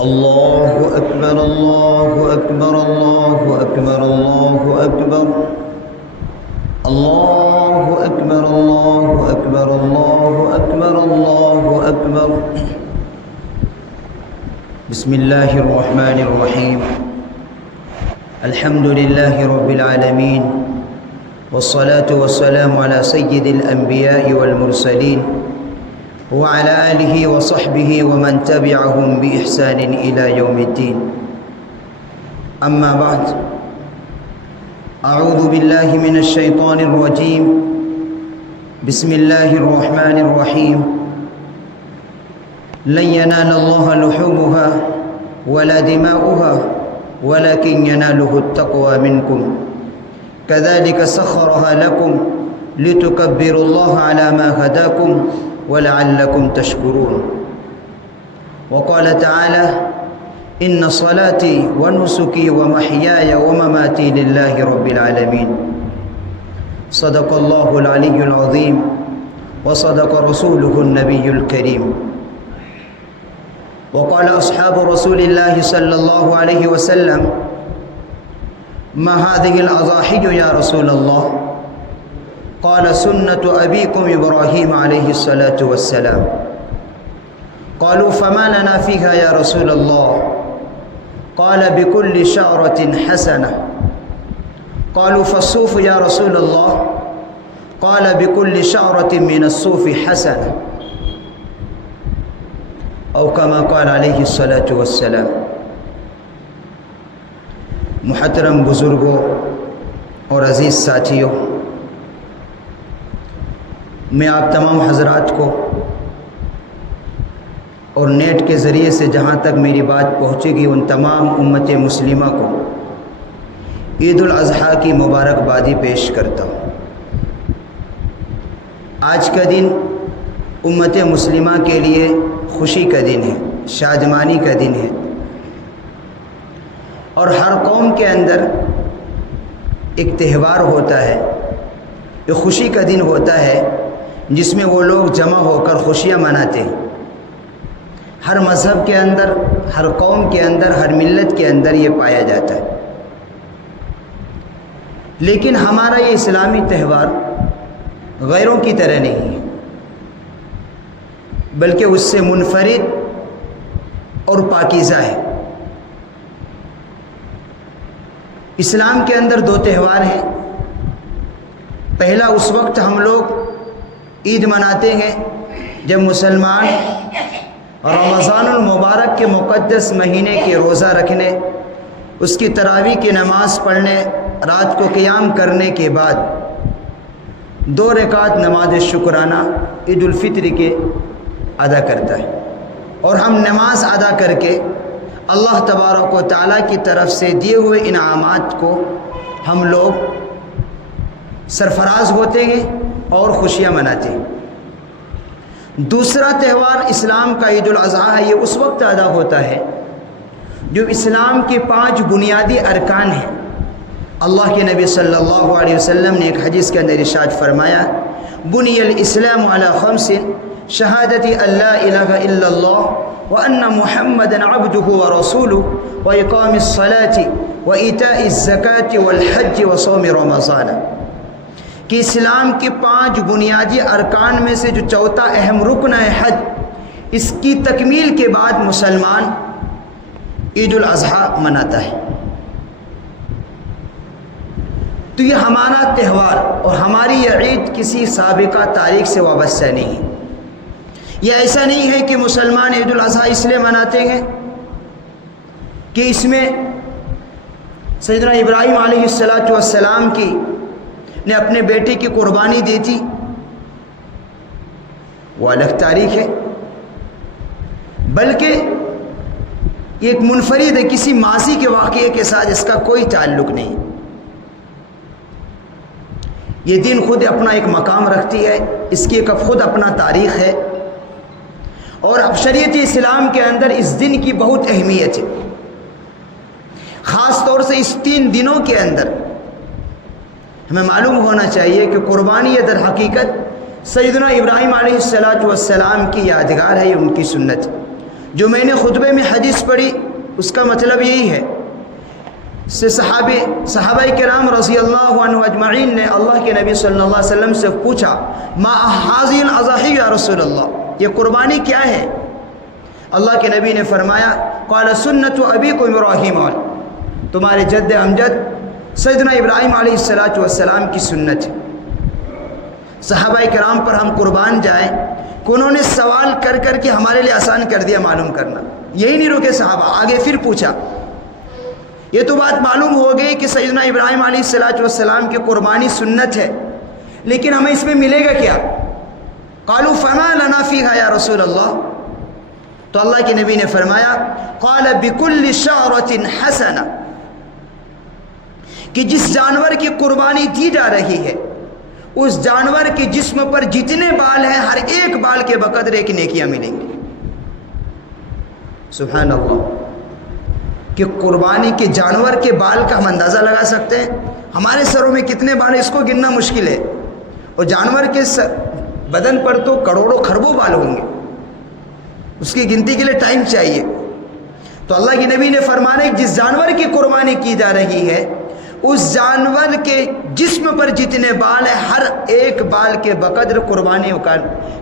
الله أكبر الله أكبر الله أكبر الله أكبر الله أكبر الله أكبر الله أكبر الله أكبر بسم الله الرحمن الرحيم الحمد لله رب العالمين والصلاة والسلام على سيد الأنبياء والمرسلين وعلى آله وصحبه ومن تبعهم بإحسان إلى يوم الدين أما بعد أعوذ بالله من الشيطان الرجيم بسم الله الرحمن الرحيم لن ينال الله لحومها ولا دماؤها ولكن يناله التقوى منكم كذلك سخرها لكم لتكبروا الله على ما هداكم ولعلكم تشكرون وقال تعالى إن صلاتي ونسكي ومحياي ومماتي لله رب العالمين صدق الله العلي العظيم وصدق رسوله النبي الكريم وقال أصحاب رسول الله صلى الله عليه وسلم ما هذه الأضاحي يا رسول الله قال سنة أبيكم إبراهيم عليه الصلاة والسلام قالوا فما لنا فيها يا رسول الله قال بكل شعرة حسنة قالوا فالصوف يا رسول الله قال بكل شعرة من الصوف حسنة أو كما قال عليه الصلاة والسلام محترم بزرگوں اور عزیز ساتھیوں، میں آپ تمام حضرات کو اور نیٹ کے ذریعے سے جہاں تک میری بات پہنچے گی ان تمام امت مسلمہ کو عید الاضحیٰ کی مبارکبادی پیش کرتا ہوں۔ آج کا دن امت مسلمہ کے لیے خوشی کا دن ہے، شادمانی کا دن ہے، اور ہر قوم کے اندر ایک تہوار ہوتا ہے، ایک خوشی کا دن ہوتا ہے جس میں وہ لوگ جمع ہو کر خوشیاں مناتے ہیں۔ ہر مذہب کے اندر، ہر قوم کے اندر، ہر ملت کے اندر یہ پایا جاتا ہے، لیکن ہمارا یہ اسلامی تہوار غیروں کی طرح نہیں ہے، بلکہ اس سے منفرد اور پاکیزہ ہے۔ اسلام کے اندر دو تہوار ہیں۔ پہلا اس وقت ہم لوگ عید مناتے ہیں جب مسلمان رمضان المبارک کے مقدس مہینے کے روزہ رکھنے، اس کی تراویح کی نماز پڑھنے، رات کو قیام کرنے کے بعد 2 رکعت نماز شکرانہ عید الفطر کے ادا کرتا ہے، اور ہم نماز ادا کر کے اللہ تبارک و تعالیٰ کی طرف سے دیے ہوئے انعامات کو ہم لوگ سرفراز ہوتے ہیں اور خوشیاں مناتے ہیں۔ دوسرا تہوار اسلام کا عید الاضحیٰ ہے۔ یہ اس وقت ادا ہوتا ہے جو اسلام کے 5 بنیادی ارکان ہیں۔ اللہ کے نبی صلی اللہ علیہ وسلم نے ایک حدیث کے اندر ارشاد فرمایا، بنی الاسلام علی 5 شہادت ان لا الہ الا اللہ وان محمدا عبدہ ورسولہ واقام الصلاة وایتاء الزکاة والحج وصوم رمضان، کہ اسلام کے 5 بنیادی ارکان میں سے جو چوتھا اہم رکن ہے حج، اس کی تکمیل کے بعد مسلمان عید الاضحیٰ مناتا ہے۔ تو یہ ہمارا تہوار اور ہماری یہ عید کسی سابقہ تاریخ سے وابستہ نہیں ہے۔ یہ ایسا نہیں ہے کہ مسلمان عید الاضحیٰ اس لیے مناتے ہیں کہ اس میں سیدنا ابراہیم علیہ السلام کی نے اپنے بیٹے کی قربانی دی تھی، وہ الگ تاریخ ہے، بلکہ یہ ایک منفرد ہے، کسی ماضی کے واقعے کے ساتھ اس کا کوئی تعلق نہیں۔ یہ دن خود اپنا ایک مقام رکھتی ہے، اس کی ایک خود اپنا تاریخ ہے، اور اب شریعت اسلام کے اندر اس دن کی بہت اہمیت ہے۔ خاص طور سے اس 3 دنوں کے اندر ہمیں معلوم ہونا چاہیے کہ قربانی در حقیقت سیدنا ابراہیم علیہ السلام کی یادگار ہے، یہ ان کی سنت ہے۔ جو میں نے خطبے میں حدیث پڑھی اس کا مطلب یہی ہے سے صحابہ کرام رضی اللہ عنہ اجمعین نے اللہ کے نبی صلی اللہ علیہ وسلم سے پوچھا ما هذه الاضاحی یا رسول اللہ، یہ قربانی کیا ہے؟ اللہ کے نبی نے فرمایا قال سنت ابیکم ابراہیم، تمہارے جد امجد سیدنا ابراہیم علیہ السلام کی سنت ہے۔ صحابہ کرام پر ہم قربان جائیں کہ انہوں نے سوال کر کر کے ہمارے لیے آسان کر دیا معلوم کرنا، یہی نہیں رکے صحابہ، آگے پھر پوچھا۔ یہ تو بات معلوم ہو گئی کہ سیدنا ابراہیم علیہ السلام کی قربانی سنت ہے، لیکن ہمیں اس میں ملے گا کیا؟ قالوا فما لنا فیہا یا رسول اللہ، تو اللہ کے نبی نے فرمایا قال بکل شعرۃ حسنہ، کہ جس جانور کی قربانی دی جا رہی ہے اس جانور کے جسم پر جتنے بال ہیں ہر ایک بال کے بقدر ایک نیکیاں ملیں گی۔ سبحان اللہ، کہ قربانی کے جانور کے بال کا ہم اندازہ لگا سکتے ہیں؟ ہمارے سروں میں کتنے بال ہیں اس کو گننا مشکل ہے، اور جانور کے بدن پر تو کروڑوں خربوں بال ہوں گے، اس کی گنتی کے لیے ٹائم چاہیے۔ تو اللہ کے نبی نے فرمایا کہ جس جانور کی قربانی کی جا رہی ہے اس جانور کے جسم پر جتنے بال ہیں ہر ایک بال کے بقدر قربانی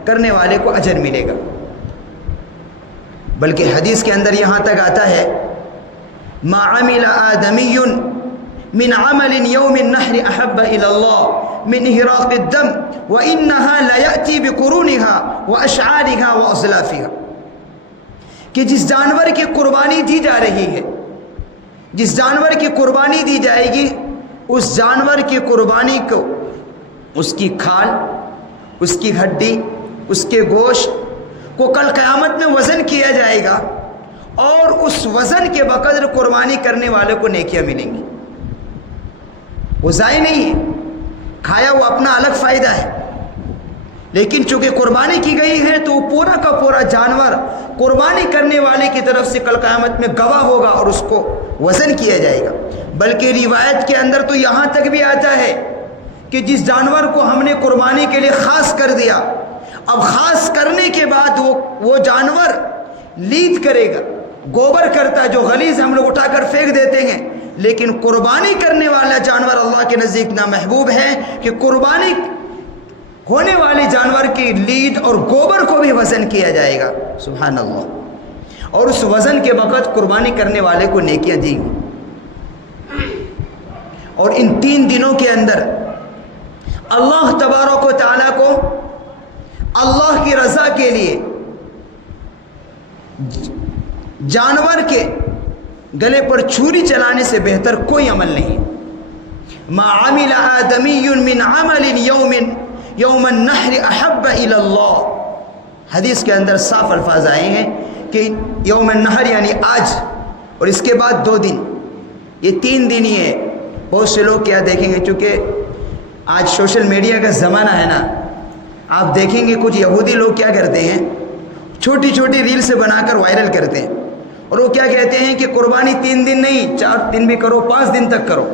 کرنے والے کو اجر ملے گا۔ بلکہ حدیث کے اندر یہاں تک آتا ہے ما عمل آدمی من عمل یوم النحر احب الى اللہ من احراق الدم وانها ليأتي بقرونها واشعارها واصلافها، کہ جس جانور کی قربانی دی جا رہی ہے، جس جانور کی قربانی دی جائے گی اس جانور کی قربانی کو اس کی کھال، اس کی ہڈی، اس کے گوشت کو کل قیامت میں وزن کیا جائے گا، اور اس وزن کے بقدر قربانی کرنے والے کو نیکیاں ملیں گی۔ وہ ضائع نہیں ہے، کھایا وہ اپنا الگ فائدہ ہے، لیکن چونکہ قربانی کی گئی ہے تو وہ پورا کا پورا جانور قربانی کرنے والے کی طرف سے کل قیامت میں گواہ ہوگا اور اس کو وزن کیا جائے گا۔ بلکہ روایت کے اندر تو یہاں تک بھی آتا ہے کہ جس جانور کو ہم نے قربانی کے لیے خاص کر دیا، اب خاص کرنے کے بعد وہ جانور لید کرے گا، گوبر کرتا ہے جو غلیظ ہم لوگ اٹھا کر پھینک دیتے ہیں، لیکن قربانی کرنے والا جانور اللہ کے نزدیک اتنا محبوب ہے کہ قربانی ہونے والے جانور کی لید اور گوبر کو بھی وزن کیا جائے گا۔ سبحان اللہ، اور اس وزن کے وقت قربانی کرنے والے کو نیکیاں دیں گی۔ اور ان 3 دنوں کے اندر اللہ تبارک و تعالیٰ کو اللہ کی رضا کے لیے جانور کے گلے پر چھری چلانے سے بہتر کوئی عمل نہیں۔ ما عمل آدمی من عمل یوم النحر احب الى اللہ، حدیث کے اندر صاف الفاظ آئے ہیں کہ یوم النحر یعنی آج اور اس کے بعد 2 دن، یہ 3 دن ہی ہے۔ بہت سے لوگ کیا دیکھیں گے، چونکہ آج سوشل میڈیا کا زمانہ ہے نا، آپ دیکھیں گے کچھ یہودی لوگ کیا کرتے ہیں، چھوٹی چھوٹی ریل سے بنا کر وائرل کرتے ہیں، اور وہ کیا کہتے ہیں کہ قربانی 3 دن نہیں 4 دن بھی کرو، 5 دن تک کرو،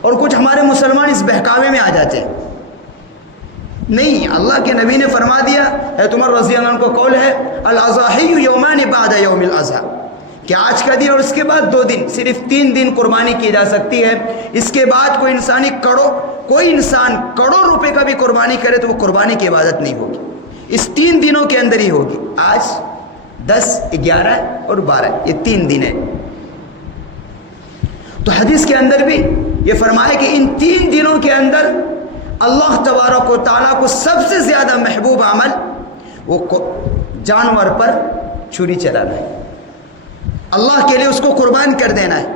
اور کچھ ہمارے مسلمان اس بہکاوے میں آ جاتے ہیں۔ نہیں، اللہ کے نبی نے فرما دیا ہے، عمر رضی اللہ عنہ کو قول ہے الاضاحی یومان بعد یوم الاضحیٰ، کہ آج کا دن اور اس کے بعد 2 دن، صرف 3 دن قربانی کی جا سکتی ہے۔ اس کے بعد کوئی انسان کروڑوں روپے کا بھی قربانی کرے تو وہ قربانی کی عبادت نہیں ہوگی، اس 3 دنوں کے اندر ہی ہوگی۔ آج 10، 11 اور 12 یہ 3 دن ہیں۔ تو حدیث کے اندر بھی یہ فرمایا کہ ان 3 دنوں کے اندر اللہ تبارک و تعالیٰ کو سب سے زیادہ محبوب عمل وہ جانور پر چھری چلانا ہے، اللہ کے لیے اس کو قربان کر دینا ہے۔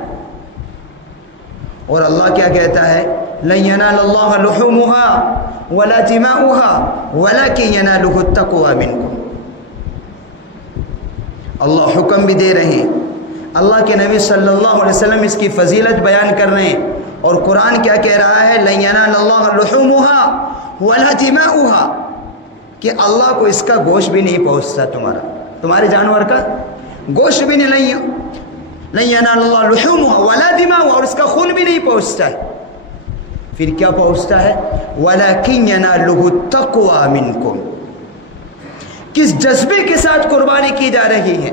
اور اللہ کیا کہتا ہے، لن ينال الله لحومها ولا دماؤها ولكن يناله التقوى منكم۔ اللہ حکم بھی دے رہے ہیں، اللہ کے نبی صلی اللہ علیہ وسلم اس کی فضیلت بیان کر رہے ہیں، اور قرآن کیا کہہ رہا ہے، لن ينال الله لحومها ولا دماؤها، کہ اللہ کو اس کا گوشت بھی نہیں پہنچتا، تمہارے جانور کا گوشت بھی نہیں، لن ينال الله لحومها ولا دماؤها، اور اس کا خون بھی نہیں پہنچتا ہے۔ پھر کیا پہنچتا ہے، وَلَكِنْ يَنَالُهُ التَّقْوَى مِنْكُمْ، کس جذبے کے ساتھ قربانی کی جا رہی ہے،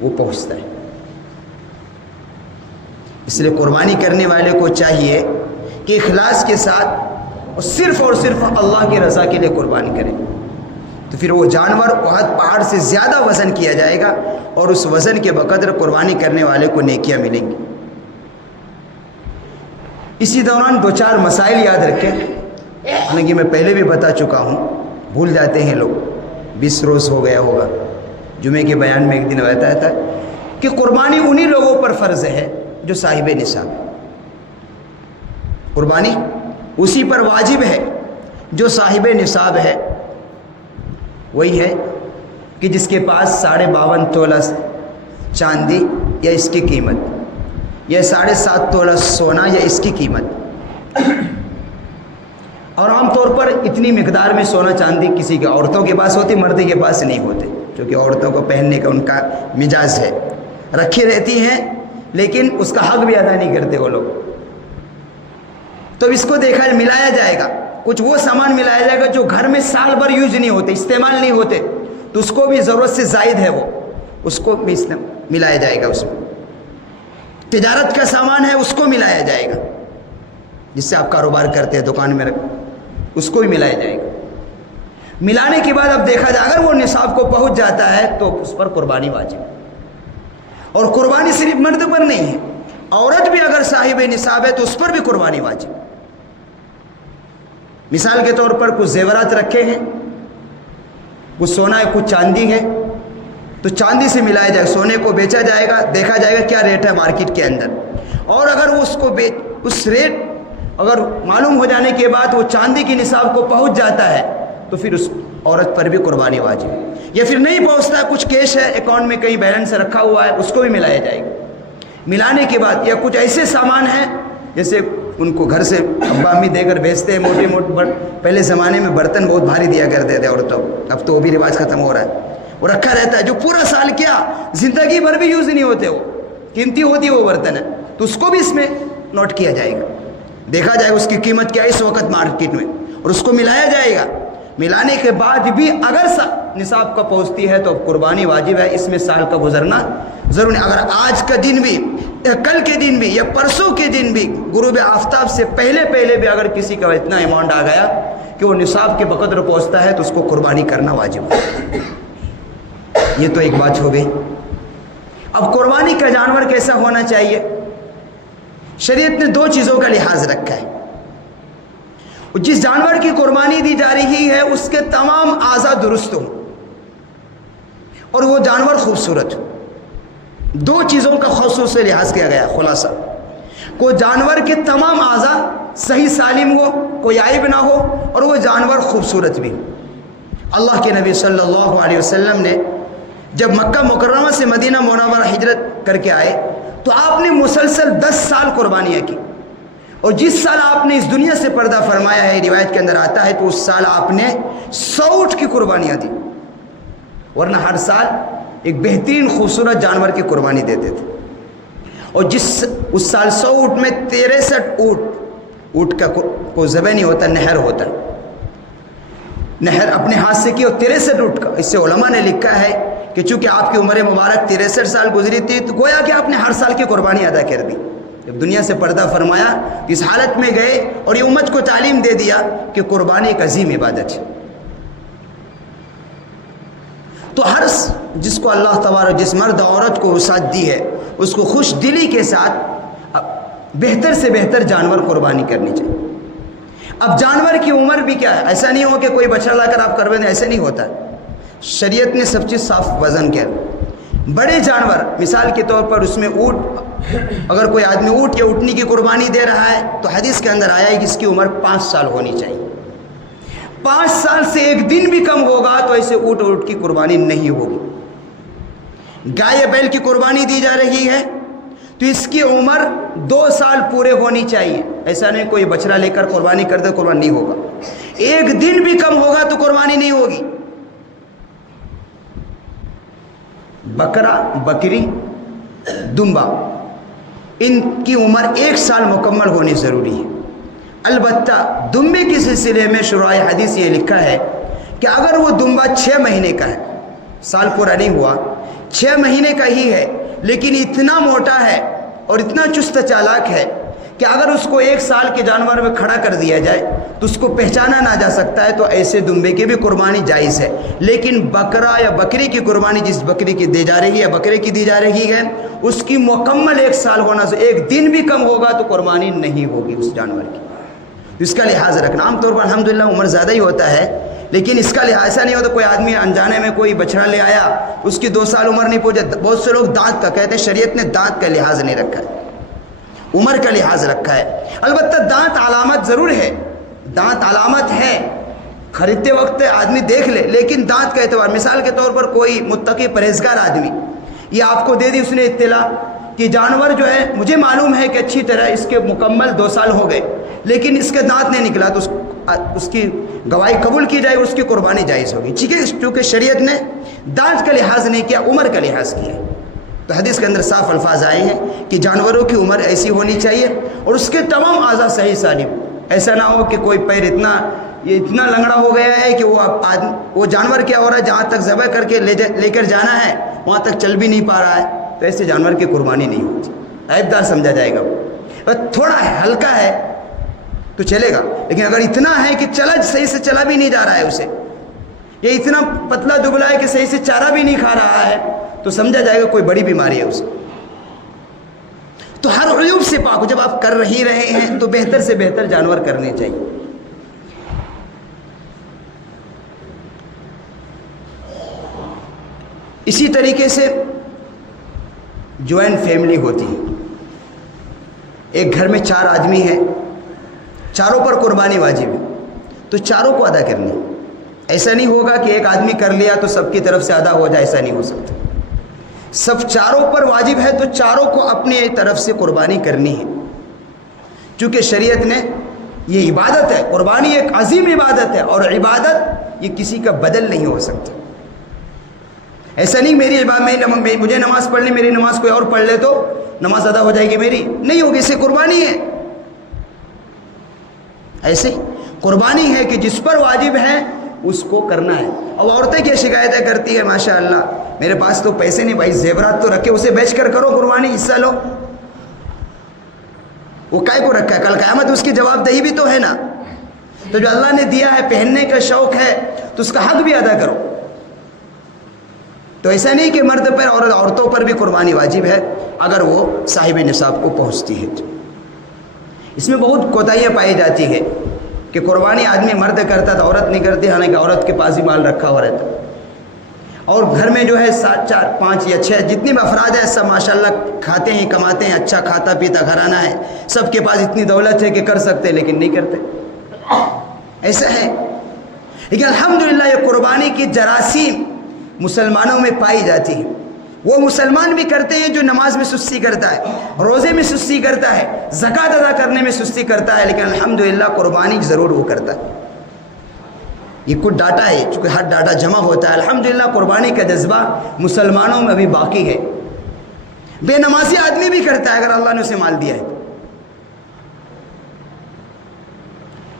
وہ پہنچتا ہے۔ اس لیے قربانی کرنے والے کو چاہیے کہ اخلاص کے ساتھ اور صرف اللہ کی رضا کے لیے قربانی کرے، تو پھر وہ جانور احد پہاڑ سے زیادہ وزن کیا جائے گا، اور اس وزن کے بقدر قربانی کرنے والے کو نیکیاں ملیں گی۔ اسی دوران 2-4 مسائل یاد رکھیں، حالانکہ میں پہلے بھی بتا چکا ہوں، بھول جاتے ہیں لوگ، 20 روز ہو گیا ہوگا، جمعے کے بیان میں ایک دن بتایا تھا کہ قربانی انہی لوگوں پر فرض ہے جو صاحب نصاب ہے۔ قربانی اسی پر واجب ہے جو صاحب نصاب ہے، وہی ہے کہ جس کے پاس 52.5 تولہ چاندی یا اس کی قیمت، یا 7.5 تولہ سونا یا اس کی قیمت۔ اور عام طور پر اتنی مقدار میں سونا چاندی کسی کے عورتوں کے پاس ہوتی، مرد کے پاس نہیں ہوتے، کیونکہ عورتوں کو پہننے کا ان کا مزاج ہے، رکھی رہتی ہیں لیکن اس کا حق بھی ادا نہیں کرتے وہ لوگ۔ تو اس کو دیکھا ملایا جائے گا، کچھ وہ سامان ملایا جائے گا جو گھر میں سال بھر یوز نہیں ہوتے، استعمال نہیں ہوتے، تو اس کو بھی ضرورت سے زائد ہے وہ، اس کو بھی ملایا جائے گا۔ اس میں تجارت کا سامان ہے، اس کو ملایا جائے گا، جس سے آپ کاروبار کرتے ہیں دکان میں اس کو بھی ملایا جائے گا۔ ملانے کے بعد اب دیکھا جائے اگر وہ نصاب کو پہنچ جاتا ہے تو اس پر قربانی واجب ہے۔ اور قربانی صرف مرد پر نہیں ہے، عورت بھی اگر صاحب نصاب ہے تو اس پر بھی قربانی واجب۔ مثال کے طور پر کچھ زیورات رکھے ہیں، کچھ سونا ہے کچھ چاندی ہے، تو چاندی سے ملایا جائے گا، سونے کو بیچا جائے گا، دیکھا جائے گا کیا ریٹ ہے مارکیٹ کے اندر، اور اگر وہ اس کو اس ریٹ اگر معلوم ہو جانے کے بعد وہ چاندی کی نصاب کو پہنچ جاتا ہے تو پھر اس عورت پر بھی قربانی واجب ہے۔ یا پھر نہیں پہنچتا ہے، کچھ کیش ہے اکاؤنٹ میں کہیں بیلنس رکھا ہوا ہے، اس کو بھی ملایا جائے گا۔ ملانے کے بعد یا کچھ ایسے سامان ہیں جیسے ان کو گھر سے ابا امی دے کر بھیجتے ہیں، موٹے پہلے زمانے میں برتن بہت بھاری دیا کرتے تھے عورتوں، اب تو وہ بھی رواج ختم ہو رہا ہے، وہ رکھا رہتا ہے جو پورا سال کیا زندگی بھر بھی یوز نہیں ہوتے، وہ قیمتی ہوتی ہے وہ برتن ہے، تو اس کو بھی اس میں نوٹ کیا جائے گا، دیکھا جائے گا اس کی قیمت کیا اس وقت مارکیٹ میں، اور اس کو ملایا جائے گا۔ ملانے کے بعد بھی اگر نصاب کا پہنچتی ہے تو قربانی واجب ہے، اس میں سال کا گزرنا ضرور نہیں۔ اگر آج کا دن بھی یا کل کے دن بھی یا پرسوں کے دن بھی غروب آفتاب سے پہلے بھی اگر کسی کا اتنا اماؤنٹ آ گیا کہ وہ نصاب کے بقدر پہنچتا ہے تو اس کو قربانی کرنا واجب ہے۔ یہ تو ایک بات ہو گئی۔ اب قربانی کا جانور کیسا ہونا چاہیے؟ شریعت نے 2 چیزوں کا لحاظ رکھا ہے۔ جس جانور کی قربانی دی جا رہی ہے اس کے تمام اعضاء درست ہوں اور وہ جانور خوبصورت ہو۔ 2 چیزوں کا خصوص سے لحاظ کیا گیا، خلاصہ کو جانور کے تمام اعضاء صحیح سالم ہو، کوئی عیب نہ ہو، اور وہ جانور خوبصورت بھی ہو۔ اللہ کے نبی صلی اللہ علیہ وسلم نے جب مکہ مکرمہ سے مدینہ منورہ ہجرت کر کے آئے تو آپ نے مسلسل 10 سال قربانیاں کی، اور جس سال آپ نے اس دنیا سے پردہ فرمایا ہے، روایت کے اندر آتا ہے، تو اس سال آپ نے 100 اونٹ کی قربانیاں دی، ورنہ ہر سال ایک بہترین خوبصورت جانور کی قربانی دیتے تھے۔ اور اس سال 100 اونٹ میں 63 اونٹ کا کوئی ذبح نہیں ہوتا، نہر ہوتا ہے، نہر اپنے ہاتھ سے کی، اور 63 اونٹ کا۔ اس سے علماء نے لکھا ہے کہ چونکہ آپ کی عمر مبارک 63 سال گزری تھی تو گویا کہ آپ نے ہر سال کی قربانی ادا کر دی۔ جب دنیا سے پردہ فرمایا تو اس حالت میں گئے اور یہ امت کو تعلیم دے دیا کہ قربانی ایک عظیم عبادت ہے۔ تو ہر جس کو اللہ تبارک جس مرد عورت کو وسعت دی ہے اس کو خوش دلی کے ساتھ بہتر سے بہتر جانور قربانی کرنی چاہیے۔ اب جانور کی عمر بھی کیا ہے، ایسا نہیں ہو کہ کوئی بچڑا لا کر آپ کر دیں، ایسا نہیں ہوتا۔ شریعت نے سب چیز صاف وزن کیا۔ بڑے جانور مثال کے طور پر اس میں اونٹ، اگر کوئی آدمی اونٹ یا اونٹنی کی قربانی دے رہا ہے تو حدیث کے اندر آیا ہے کہ اس کی عمر 5 سال ہونی چاہیے۔ 5 سال سے ایک دن بھی کم ہوگا تو ایسے اونٹ اور اونٹ کی قربانی نہیں ہوگی۔ گائے بیل کی قربانی دی جا رہی ہے تو اس کی عمر 2 سال پورے ہونی چاہیے، ایسا نہیں کوئی بچڑا لے کر قربانی کر دے قربانی نہیں ہوگا۔ ایک دن بھی کم ہوگا تو قربانی نہیں ہوگی۔ بکرا، بکری، دمبا، ان کی عمر 1 سال مکمل ہونی ضروری ہے۔ البتہ دمبے کے سلسلے میں شرائع حدیث یہ لکھا ہے کہ اگر وہ دمبا 6 مہینے کا ہے، سال پورا نہیں ہوا، 6 مہینے کا ہی ہے، لیکن اتنا موٹا ہے اور اتنا چست چالاک ہے کہ اگر اس کو 1 سال کے جانور میں کھڑا کر دیا جائے تو اس کو پہچانا نہ جا سکتا ہے، تو ایسے دمبے کی بھی قربانی جائز ہے۔ لیکن بکرا یا بکری کی قربانی جس بکری کی دی جا رہی ہے یا بکرے کی دی جا رہی ہے، اس کی مکمل 1 سال ہونا سے 1 دن بھی کم ہوگا تو قربانی نہیں ہوگی اس جانور کی۔ اس کا لحاظ رکھنا، عام طور پر الحمدللہ عمر زیادہ ہی ہوتا ہے، لیکن اس کا لحاظ ایسا نہیں ہوتا کوئی آدمی انجانے میں کوئی بچڑا لے آیا، اس کی 2 سال عمر نہیں پہنچے۔ بہت سے لوگ دانت کا کہتے ہیں، شریعت نے دانت کا لحاظ نہیں رکھا ہے، عمر کا لحاظ رکھا ہے۔ البتہ دانت علامت ضرور ہے، دانت علامت ہے، خریدتے وقت آدمی دیکھ لے، لیکن دانت کا اعتبار، مثال کے طور پر کوئی متقی پرہیزگار آدمی یہ آپ کو دے دی اس نے اطلاع کہ جانور جو ہے مجھے معلوم ہے کہ اچھی طرح اس کے مکمل 2 سال ہو گئے لیکن اس کے دانت نہیں نکلا، تو اس کی گواہی قبول کی جائے، اس کی قربانی جائز ہوگی، ٹھیک ہے، کیونکہ شریعت نے دانت کا لحاظ نہیں کیا، عمر کا لحاظ کیا۔ تو حدیث کے اندر صاف الفاظ آئے ہیں کہ جانوروں کی عمر ایسی ہونی چاہیے اور اس کے تمام اعضاء صحیح سالم، ایسا نہ ہو کہ کوئی پیر اتنا لنگڑا ہو گیا ہے کہ وہ جانور کیا ہو رہا ہے، جہاں تک ذبح کر کے لے کر جانا ہے وہاں تک چل بھی نہیں پا رہا ہے، تو ایسے جانور کی قربانی نہیں ہوتی، عیب دار سمجھا جائے گا۔ وہ تھوڑا ہلکا ہے تو چلے گا، لیکن اگر اتنا ہے کہ صحیح سے چلا بھی نہیں جا رہا ہے اسے، یہ اتنا پتلا دبلا ہے کہ صحیح سے چارہ بھی نہیں کھا رہا ہے، تو سمجھا جائے گا کوئی بڑی بیماری ہے اسے۔ تو ہر عیوب سے پاک، جب آپ کر ہی رہے ہیں تو بہتر سے بہتر جانور کرنے چاہیے۔ اسی طریقے سے جوائنٹ فیملی ہوتی ہے، ایک گھر میں 4 آدمی ہیں، چاروں پر قربانی واجب ہے، تو چاروں کو ادا کرنی ہے۔ ایسا نہیں ہوگا کہ ایک آدمی کر لیا تو سب کی طرف سے ادا ہو جائے، ایسا نہیں ہو سکتا، سب چاروں پر واجب ہے تو چاروں کو اپنے طرف سے قربانی کرنی ہے، چونکہ شریعت نے یہ عبادت ہے، قربانی ایک عظیم عبادت ہے، اور عبادت یہ کسی کا بدل نہیں ہو سکتا۔ ایسا نہیں مجھے نماز پڑھنی، میری نماز کوئی اور پڑھ لے تو نماز ادا ہو جائے گی، میری نہیں ہوگی، اسے قربانی ہے۔ ایسے قربانی ہے کہ جس پر واجب ہے اس کو کرنا ہے۔ اب عورتیں کیا شکایتیں کرتی ہے، ماشاء اللہ میرے پاس تو پیسے نہیں، بھائی زیورات تو رکھے، اسے بیچ کر کرو قربانی، حصہ لو۔ وہ کائے کو رکھا ہے، کل قیامت اس کی جواب دہی بھی تو ہے نا۔ تو جو اللہ نے دیا ہے، پہننے کا شوق ہے تو اس کا حق بھی ادا کرو۔ تو ایسا نہیں کہ مرد پر اور عورتوں پر بھی قربانی واجب ہے اگر وہ صاحب نصاب کو پہنچتی ہے۔ اس میں بہت کوتاہیاں پائی جاتی ہے کہ قربانی آدمی مرد کرتا تھا، عورت نہیں کرتی، حالانکہ عورت کے پاس ہی مال رکھا ہوا رہتا، اور گھر میں جو ہے 7 4 5 یا 6 جتنی بھی افراد ہیں سب ماشاءاللہ کھاتے ہیں کماتے ہیں، اچھا کھاتا پیتا گھرانہ ہے، سب کے پاس اتنی دولت ہے کہ کر سکتے لیکن نہیں کرتے، ایسا ہے۔ لیکن الحمدللہ یہ قربانی کی جراثیم مسلمانوں میں پائی جاتی ہے۔ وہ مسلمان بھی کرتے ہیں جو نماز میں سستی کرتا ہے، روزے میں سستی کرتا ہے، زکوٰۃ ادا کرنے میں سستی کرتا ہے، لیکن الحمدللہ قربانی ضرور وہ کرتا ہے۔ یہ کچھ ڈاٹا ہے، چونکہ ہر ڈاٹا جمع ہوتا ہے، الحمدللہ قربانی کا جذبہ مسلمانوں میں ابھی باقی ہے۔ بے نمازی آدمی بھی کرتا ہے اگر اللہ نے اسے مال دیا ہے،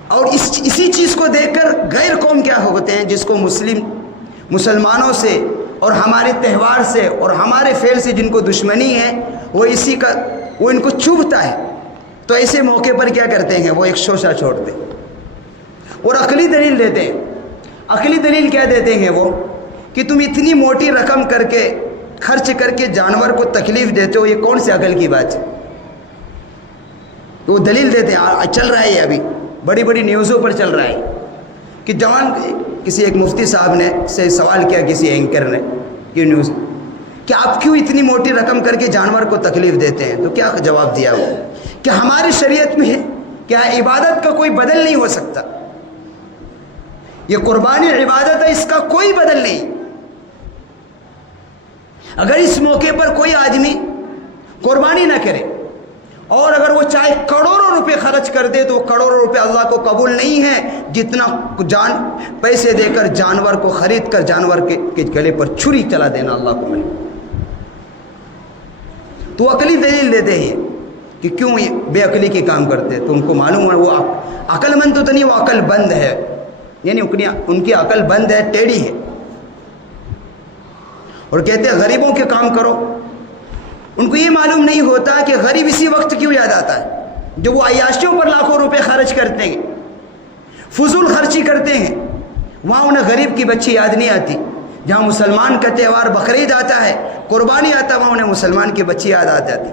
اور اسی چیز کو دیکھ کر غیر قوم کیا ہوتے ہیں، جس کو مسلمانوں سے اور ہمارے تہوار سے اور ہمارے فعل سے جن کو دشمنی ہے، وہ ان کو چبھتا ہے، تو ایسے موقع پر کیا کرتے ہیں، وہ ایک شوشہ چھوڑتے ہیں اور عقلی دلیل دیتے ہیں۔ عقلی دلیل کیا دیتے ہیں وہ، کہ تم اتنی موٹی رقم کر کے خرچ کر کے جانور کو تکلیف دیتے ہو، یہ کون سی عقل کی بات ہے؟ وہ دلیل دیتے ہیں، چل رہا ہے یہ ابھی بڑی بڑی نیوزوں پر چل رہا ہے کہ کسی ایک مفتی صاحب نے سے سوال کیا کسی اینکر نے کہ نیوز کہ آپ کیوں اتنی موٹی رقم کر کے جانور کو تکلیف دیتے ہیں، تو کیا جواب دیا وہ کہ ہماری شریعت میں کیا عبادت کا کوئی بدل نہیں ہو سکتا، یہ قربانی عبادت ہے، اس کا کوئی بدل نہیں۔ اگر اس موقع پر کوئی آدمی قربانی نہ کرے اور اگر وہ چاہے کروڑوں روپے خرچ کر دے تو کروڑوں روپے اللہ کو قبول نہیں ہے جتنا پیسے دے کر جانور کو خرید کر جانور کے گلے پر چھری چلا دینا اللہ کو ملے۔ تو عقلی دلیل دیتے ہیں کہ کیوں یہ بے عقلی کے کام کرتے، تو ان کو معلوم ہے وہ عقل مند تو نہیں، وہ عقل بند ہے، یعنی ان کی عقل بند ہے، ٹیڑھی ہے، اور کہتے ہیں غریبوں کے کام کرو۔ ان کو یہ معلوم نہیں ہوتا کہ غریب اسی وقت کیوں یاد آتا ہے جو وہ عیاشیوں پر لاکھوں روپے خرچ کرتے ہیں، فضول خرچی کرتے ہیں، وہاں انہیں غریب کی بچی یاد نہیں آتی۔ جہاں مسلمان کا تہوار بقرعید آتا ہے، قربانی آتا ہے، وہاں انہیں مسلمان کی بچی یاد آ جاتی۔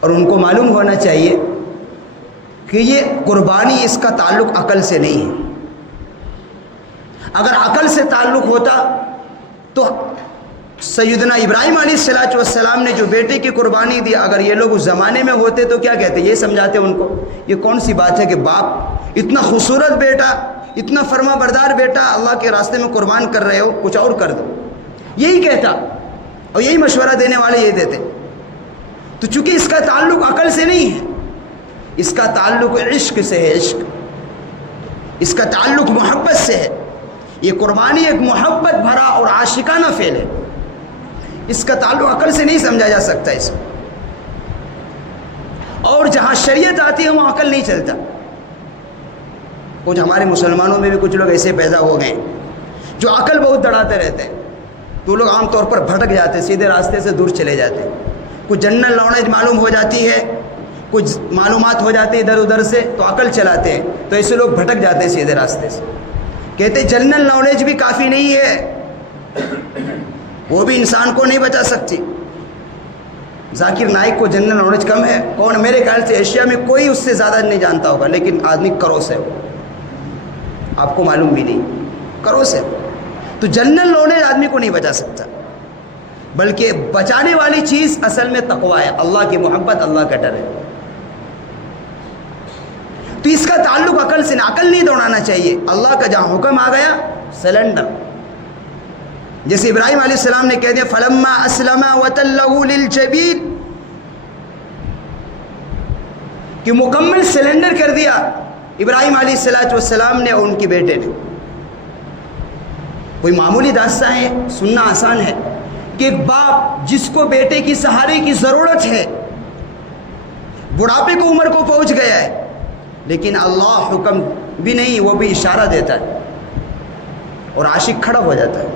اور ان کو معلوم ہونا چاہیے کہ یہ قربانی، اس کا تعلق عقل سے نہیں ہے۔ اگر عقل سے تعلق ہوتا تو سیدنا ابراہیم علیہ السلام نے جو بیٹے کی قربانی دی، اگر یہ لوگ اس زمانے میں ہوتے تو کیا کہتے؟ یہ سمجھاتے ان کو یہ کون سی بات ہے کہ باپ اتنا خوبصورت بیٹا، اتنا فرما بردار بیٹا اللہ کے راستے میں قربان کر رہے ہو، کچھ اور کر دو، یہی کہتا، اور یہی مشورہ دینے والے یہ دیتے۔ تو چونکہ اس کا تعلق عقل سے نہیں ہے، اس کا تعلق عشق سے ہے، عشق، اس کا تعلق محبت سے ہے۔ یہ قربانی ایک محبت بھرا اور عاشقانہ فعل ہے، اس کا تعلق عقل سے نہیں سمجھا جا سکتا اس کو۔ اور جہاں شریعت آتی ہے وہاں عقل نہیں چلتا۔ کچھ ہمارے مسلمانوں میں بھی کچھ لوگ ایسے پیدا ہو گئے جو عقل بہت دڑاتے رہتے ہیں، تو لوگ عام طور پر بھٹک جاتے ہیں، سیدھے راستے سے دور چلے جاتے ہیں۔ کچھ جنرل نالج معلوم ہو جاتی ہے، کچھ معلومات ہو جاتی ہے ادھر ادھر سے، تو عقل چلاتے ہیں، تو ایسے لوگ بھٹک جاتے ہیں سیدھے راستے سے۔ کہتے جنرل نالج بھی کافی نہیں ہے، وہ بھی انسان کو نہیں بچا سکتی۔ ذاکر نائک کو جنرل نالج کم ہے، کون؟ میرے خیال سے ایشیا میں کوئی اس سے زیادہ نہیں جانتا ہوگا، لیکن آدمی کروس ہے، وہ آپ کو معلوم بھی نہیں، کروس ہے۔ تو جنرل نالج آدمی کو نہیں بچا سکتا، بلکہ بچانے والی چیز اصل میں تقویٰ ہے، اللہ کی محبت، اللہ کا ڈر ہے۔ تو اس کا تعلق عقل سے، عقل نہیں دوڑانا چاہیے۔ اللہ کا جہاں حکم آ گیا سلنڈر، جیسے ابراہیم علیہ السلام نے کہہ دیا فلما اسلم وتلہ للجبین، کہ مکمل سلنڈر کر دیا ابراہیم علیہ السلام نے اور ان کے بیٹے نے۔ کوئی معمولی داستان ہے، سننا آسان ہے کہ ایک باپ جس کو بیٹے کی سہارے کی ضرورت ہے، بڑھاپے کو عمر کو پہنچ گیا ہے، لیکن اللہ حکم بھی نہیں، وہ بھی اشارہ دیتا ہے اور عاشق کھڑا ہو جاتا ہے،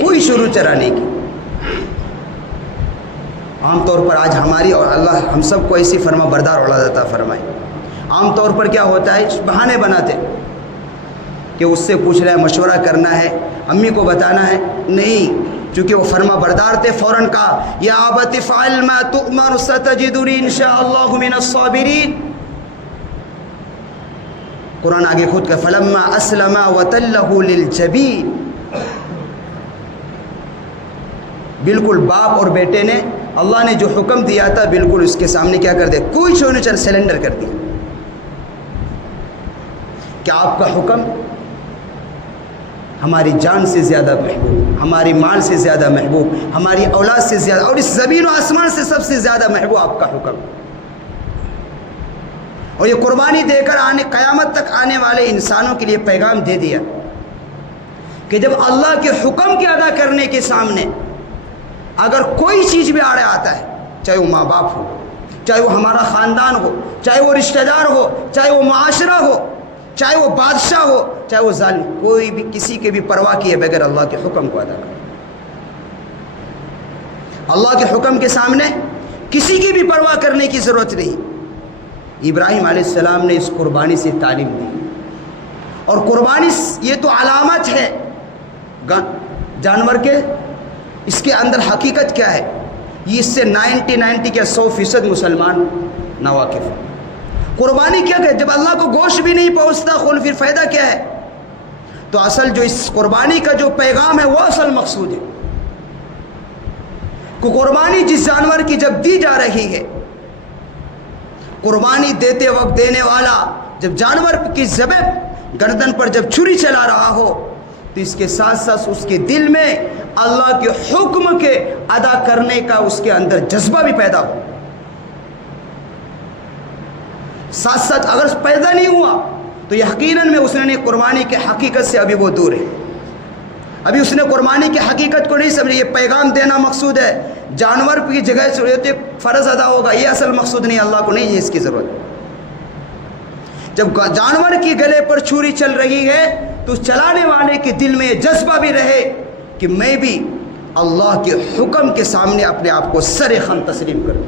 کوئی شروع چرانے کی۔ عام طور پر آج ہماری، اور اللہ ہم سب کو ایسی فرما بردار اولاد عطا فرمائے، عام طور پر کیا ہوتا ہے، بہانے بناتے کہ اس سے پوچھ رہا ہے، مشورہ کرنا ہے، امی کو بتانا ہے، نہیں، چونکہ وہ فرما بردار تھے، فوراً کہا یا ابت افعل ما تؤمر ستجدنی ان شاء اللہ من الصابرین۔ قرآن آگے خود کہ فلما اسلم وتلہ للجبین، بالکل باپ اور بیٹے نے اللہ نے جو حکم دیا تھا بالکل اس کے سامنے کیا کر دیا، کوئی چھوڑنے چل سلنڈر کر دیا۔ کیا آپ کا حکم ہماری جان سے زیادہ محبوب، ہماری مال سے زیادہ محبوب، ہماری اولاد سے زیادہ، اور اس زمین و آسمان سے سب سے زیادہ محبوب آپ کا حکم۔ اور یہ قربانی دے کر قیامت تک آنے والے انسانوں کے لیے پیغام دے دیا کہ جب اللہ کے حکم کے ادا کرنے کے سامنے اگر کوئی چیز بھی آڑے آتا ہے، چاہے وہ ماں باپ ہو، چاہے وہ ہمارا خاندان ہو، چاہے وہ رشتہ دار ہو، چاہے وہ معاشرہ ہو، چاہے وہ بادشاہ ہو، چاہے وہ ظالم، کوئی بھی کسی کے بھی پرواہ کیے بغیر اللہ کے حکم کو ادا کرے۔ اللہ کے حکم کے سامنے کسی کی بھی پرواہ کرنے کی ضرورت نہیں۔ ابراہیم علیہ السلام نے اس قربانی سے تعلیم دی، اور قربانی یہ تو علامت ہے جانور کے، اس کے اندر حقیقت کیا ہے یہ اس سے 90 کے 100% مسلمان ناواقف ہیں۔ قربانی کیا کہ جب اللہ کو گوشت بھی نہیں پہنچتا خون، پھر فائدہ کیا ہے؟ تو اصل جو اس قربانی کا جو پیغام ہے وہ اصل مقصود ہے کہ قربانی جس جانور کی جب دی جا رہی ہے، قربانی دیتے وقت دینے والا جب جانور کی ذبح گردن پر جب چھری چلا رہا ہو تو اس کے ساتھ ساتھ اس کے دل میں اللہ کے حکم کے ادا کرنے کا اس کے اندر جذبہ بھی پیدا ہو۔ ساتھ ساتھ اگر پیدا نہیں ہوا تو یقیناً میں اس نے قربانی کی حقیقت سے ابھی وہ دور ہے، ابھی اس نے قربانی کی حقیقت کو نہیں سمجھی۔ یہ پیغام دینا مقصود ہے، جانور کی جگہ سے فرض ادا ہوگا، یہ اصل مقصود نہیں، اللہ کو نہیں ہے اس کی ضرورت۔ جب جانور کی گلے پر چھری چل رہی ہے تو چلانے والے کے دل میں یہ جذبہ بھی رہے کہ میں بھی اللہ کے حکم کے سامنے اپنے آپ کو سر خم تسلیم کروں۔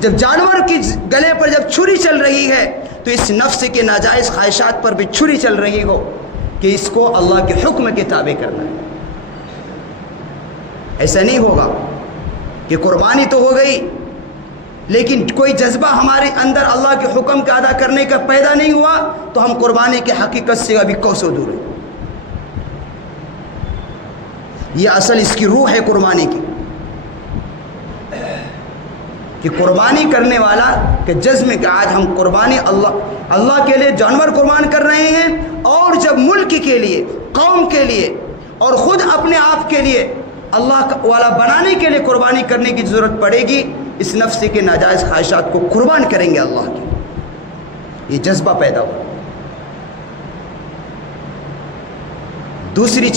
جب جانور کی گلے پر جب چھری چل رہی ہے تو اس نفس کے ناجائز خواہشات پر بھی چھری چل رہی ہو کہ اس کو اللہ کے حکم کے تابع کرنا ہے۔ ایسا نہیں ہوگا کہ قربانی تو ہو گئی لیکن کوئی جذبہ ہمارے اندر اللہ کے حکم کا ادا کرنے کا پیدا نہیں ہوا تو ہم قربانی کی حقیقت سے ابھی کوسوں دور ہیں۔ یہ اصل اس کی روح ہے قربانی کی، کہ قربانی کرنے والا کہ جذب کہ آج ہم قربانی اللہ کے لیے جانور قربان کر رہے ہیں، اور جب ملک کے لیے، قوم کے لیے اور خود اپنے آپ کے لیے اللہ والا بنانے کے لیے قربانی کرنے کی ضرورت پڑے گی، اس نفس کے ناجائز خواہشات کو قربان کریں گے اللہ کے، یہ جذبہ پیدا ہو۔ دوسری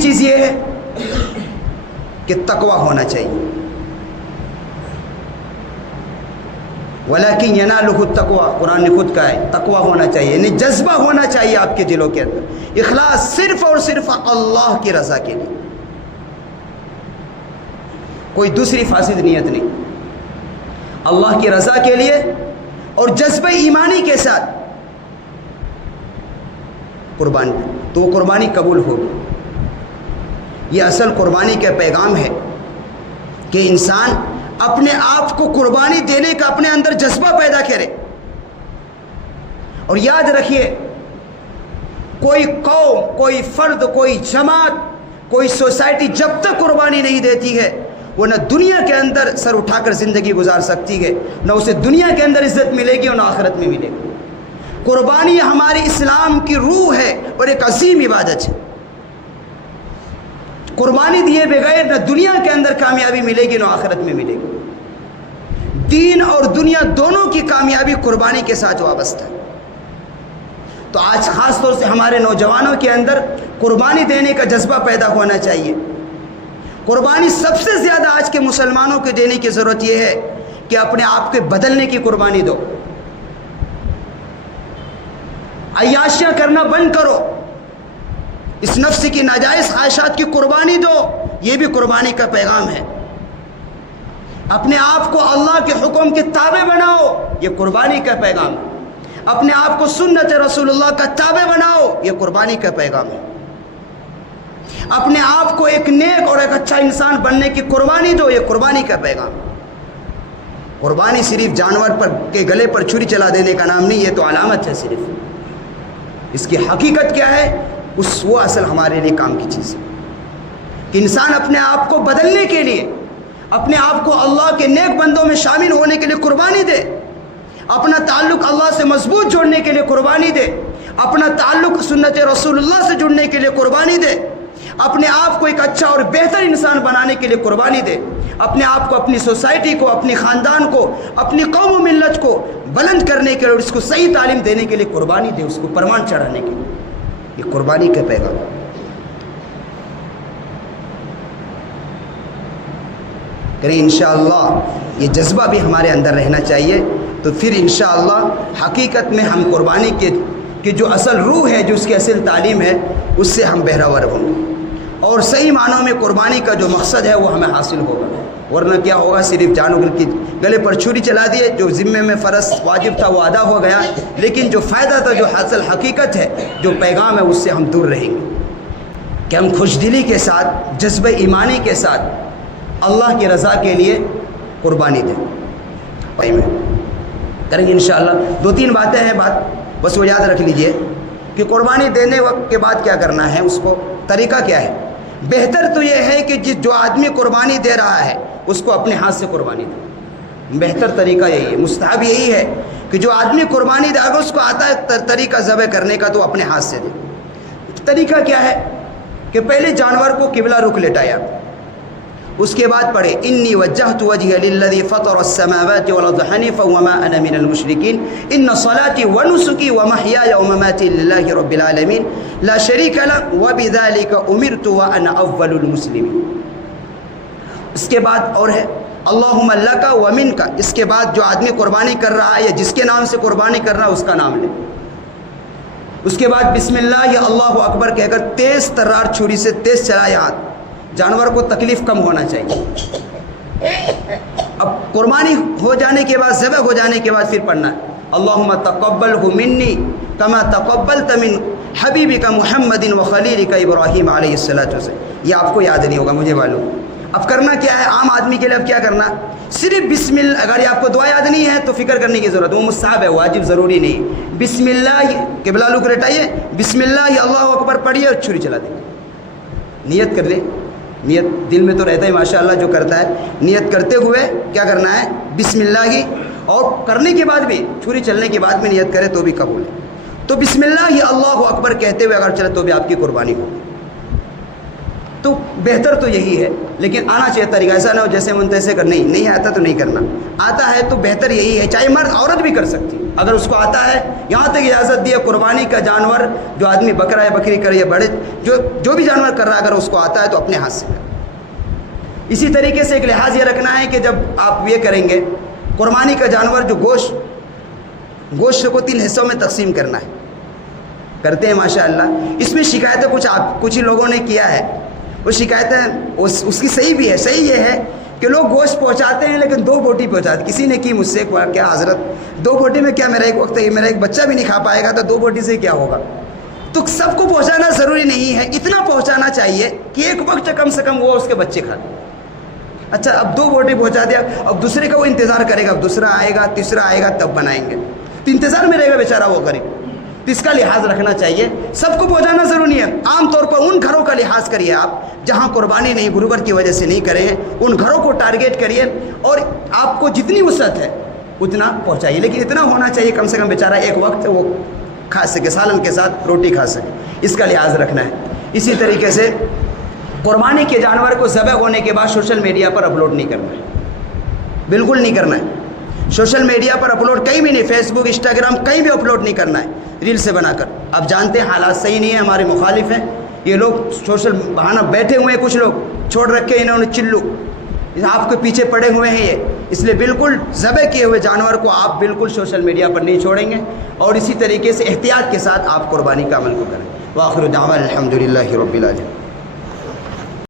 چیز یہ ہے کہ تقویٰ ہونا چاہیے۔ وَلَكِنْ يَنَالُهُ التَّقْوَى، قرآن نے خود کہا ہے تقویٰ ہونا چاہیے، یعنی جذبہ ہونا چاہیے آپ کے دلوں کے اندر، اخلاص صرف اور صرف اللہ کی رضا کے لیے، کوئی دوسری فاسد نیت نہیں، اللہ کی رضا کے لیے اور جذبہ ایمانی کے ساتھ قربانی، تو وہ قربانی قبول ہوگی۔ یہ اصل قربانی کا پیغام ہے کہ انسان اپنے آپ کو قربانی دینے کا اپنے اندر جذبہ پیدا کرے۔ اور یاد رکھیے، کوئی قوم، کوئی فرد، کوئی جماعت، کوئی سوسائٹی جب تک قربانی نہیں دیتی ہے وہ نہ دنیا کے اندر سر اٹھا کر زندگی گزار سکتی ہے، نہ اسے دنیا کے اندر عزت ملے گی اور نہ آخرت میں ملے گی۔ قربانی ہماری اسلام کی روح ہے اور ایک عظیم عبادت ہے۔ قربانی دیے بغیر نہ دنیا کے اندر کامیابی ملے گی نہ آخرت میں ملے گی۔ دین اور دنیا دونوں کی کامیابی قربانی کے ساتھ وابستہ ہے۔ تو آج خاص طور سے ہمارے نوجوانوں کے اندر قربانی دینے کا جذبہ پیدا ہونا چاہیے۔ قربانی سب سے زیادہ آج کے مسلمانوں کو دینے کی ضرورت یہ ہے کہ اپنے آپ کو بدلنے کی قربانی دو، عیاشیاں کرنا بند کرو، اس نفس کی ناجائز خواہشات کی قربانی دو، یہ بھی قربانی کا پیغام ہے۔ اپنے آپ کو اللہ کے حکم کے تابع بناؤ، یہ قربانی کا پیغام ہے۔ اپنے آپ کو سنت رسول اللہ کا تابع بناؤ، یہ قربانی کا پیغام ہے۔ اپنے آپ کو ایک نیک اور ایک اچھا انسان بننے کی قربانی دو، یہ قربانی کا پیغام ہے۔ قربانی صرف جانور کے گلے پر چھری چلا دینے کا نام نہیں، یہ تو علامت ہے صرف۔ اس کی حقیقت کیا ہے؟ وہ اصل ہمارے لیے کام کی چیز ہے کہ انسان اپنے آپ کو بدلنے کے لیے، اپنے آپ کو اللہ کے نیک بندوں میں شامل ہونے کے لیے قربانی دے، اپنا تعلق اللہ سے مضبوط جوڑنے کے لیے قربانی دے، اپنا تعلق سنت رسول اللہ سے جڑنے کے لیے قربانی دے، اپنے آپ کو ایک اچھا اور بہتر انسان بنانے کے لیے قربانی دے، اپنے آپ کو، اپنی سوسائٹی کو، اپنی خاندان کو، اپنی قوم و ملت کو بلند کرنے کے لیے اور اس کو صحیح تعلیم دینے کے لیے قربانی دے، اس کو پروان چڑھانے کے لیے، یہ قربانی کا پیغام۔ کریں انشاءاللہ یہ جذبہ بھی ہمارے اندر رہنا چاہیے، تو پھر انشاءاللہ حقیقت میں ہم قربانی کے جو اصل روح ہے، جو اس کی اصل تعلیم ہے، اس سے ہم بہرور ہوں گے، اور صحیح معنوں میں قربانی کا جو مقصد ہے وہ ہمیں حاصل ہوگا۔ ورنہ کیا ہوگا؟ صرف جانور کی گلے پر چھری چلا دیے، جو ذمے میں فرض واجب تھا وہ ادا ہو گیا، لیکن جو فائدہ تھا، جو حاصل حقیقت ہے، جو پیغام ہے، اس سے ہم دور رہیں گے۔ کہ ہم خوش دلی کے ساتھ، جذبہ ایمانی کے ساتھ اللہ کی رضا کے لیے قربانی دیں، کریں گے انشاءاللہ۔ 2-3 باتیں ہیں، بس وہ یاد رکھ لیجئے کہ قربانی دینے وقت کے بعد کیا کرنا ہے، اس کو طریقہ کیا ہے۔ بہتر تو یہ ہے کہ جو آدمی قربانی دے رہا ہے اس کو اپنے ہاتھ سے قربانی دے، بہتر طریقہ یہی ہے، مستحب یہی ہے کہ جو آدمی قربانی دے گا، اس کو آتا ہے طریقہ ذبح کرنے کا، تو اپنے ہاتھ سے دے۔ طریقہ کیا ہے کہ پہلے جانور کو قبلہ رخ لٹایا اس کے بعد پڑھے انی وجہت وجہی للذی فطر السماوات والارض حنیفا وما انا من المشرکین ان صلاتی ونسکی ومحیای ومماتی للہ رب العالمین لا شریک لہ وبذالک امرت وانا اول المسلمین. اس کے بعد اور ہے اللہم لک ومنک. اس کے بعد جو آدمی قربانی کر رہا ہے یا جس کے نام سے قربانی کر رہا ہے اس کا نام لے. اس کے بعد بسم اللہ یا اللہ اکبر کہہ کر تیز ترار چھری سے تیز چلائے ہاتھ. جانور کو تکلیف کم ہونا چاہیے. اب قربانی ہو جانے کے بعد ذبح ہو جانے کے بعد پھر پڑھنا ہے اللہم تقبلہ منی کما تقبلت من حبیبک محمد وخلیلک ابراہیم علیہ السلام. یہ آپ کو یاد نہیں ہوگا, مجھے معلوم. اب کرنا کیا ہے عام آدمی کے لیے؟ اب کیا کرنا, صرف بسم اللہ. اگر یہ آپ کو دعا یاد نہیں ہے تو فکر کرنے کی ضرورت, وہ مستحب ہے, واجب ضروری نہیں. بسم اللہ قبلہ لوگ رٹائیے, بسم اللہ اللہ اکبر پڑھیے اور چھری چلا دیں. نیت کر لے, نیت دل میں تو رہتا ہے ماشاءاللہ جو کرتا ہے. نیت کرتے ہوئے کیا کرنا ہے بسم اللہ کی, اور کرنے کے بعد بھی چھری چلنے کے بعد بھی نیت کرے تو بھی قبول ہے. تو بسم اللہ اللہ اکبر کہتے ہوئے اگر چلے تو بھی آپ کی قربانی ہوگی. تو بہتر تو یہی ہے, لیکن آنا چاہیے طریقہ. ایسا نہ ہو جیسے من تیسے کر, نہیں آتا تو نہیں کرنا. آتا ہے تو بہتر یہی ہے, چاہے مرد عورت بھی کر سکتی اگر اس کو آتا ہے. یہاں تک اجازت دی ہے قربانی کا جانور جو آدمی بکرا ہے بکری کرے یا بڑے جو بھی جانور کر رہا ہے اگر اس کو آتا ہے تو اپنے ہاتھ سے کرے. اسی طریقے سے ایک لحاظ یہ رکھنا ہے کہ جب آپ یہ کریں گے قربانی کا جانور جو گوشت کو 3 حصوں میں تقسیم کرنا ہے, کرتے ہیں ماشاءاللہ. اس میں شکایتیں کچھ ہی لوگوں نے کیا ہے. وہ شکایتیں اس کی صحیح بھی ہے. صحیح یہ ہے کہ لوگ گوشت پہنچاتے ہیں لیکن 2 بوٹی پہنچاتے. کسی نے کی مجھ سے کیا حضرت 2 بوٹی میں کیا میرا ایک وقت ہے, میرا ایک بچہ بھی نہیں کھا پائے گا تو 2 بوٹی سے کیا ہوگا. تو سب کو پہنچانا ضروری نہیں ہے, اتنا پہنچانا چاہیے کہ ایک وقت کم سے کم وہ اس کے بچے کھا لیں. اچھا اب 2 بوٹی پہنچا دیا, اب دوسرے کا وہ انتظار کرے گا, اب دوسرا آئے گا تیسرا آئے گا تب بنائیں گے, تو انتظار میں رہے گا بیچارہ وہ کرے. تو اس کا لحاظ رکھنا چاہیے. سب کو پہنچانا ضروری ہے. عام طور پر ان گھروں کا لحاظ کریے آپ جہاں قربانی نہیں غربت کی وجہ سے نہیں کریں, ان گھروں کو ٹارگیٹ کریے اور آپ کو جتنی وسعت ہے اتنا پہنچائیے. لیکن اتنا ہونا چاہیے کم سے کم بیچارہ ایک وقت وہ کھا سکے, سالن کے ساتھ روٹی کھا سکے. اس کا لحاظ رکھنا ہے. اسی طریقے سے قربانی کے جانور کو ذبح ہونے کے بعد سوشل میڈیا پر اپلوڈ نہیں کرنا ہے, بالکل نہیں کرنا ہے. سوشل میڈیا پر اپلوڈ کہیں بھی نہیں, فیس بک انسٹاگرام کہیں بھی اپلوڈ نہیں کرنا ہے ریل سے بنا کر. اب جانتے ہیں حالات صحیح نہیں ہیں, ہمارے مخالف ہیں یہ لوگ. سوشل بہانہ بیٹھے ہوئے ہیں, کچھ لوگ چھوڑ رکھے انہوں نے چلو, آپ کے پیچھے پڑے ہوئے ہیں یہ. اس لیے بالکل ذبح کیے ہوئے جانور کو آپ بالکل سوشل میڈیا پر نہیں چھوڑیں گے, اور اسی طریقے سے احتیاط کے ساتھ آپ قربانی کا عمل کو کریں. وآخر دعوانا الحمدللہ رب العالمین.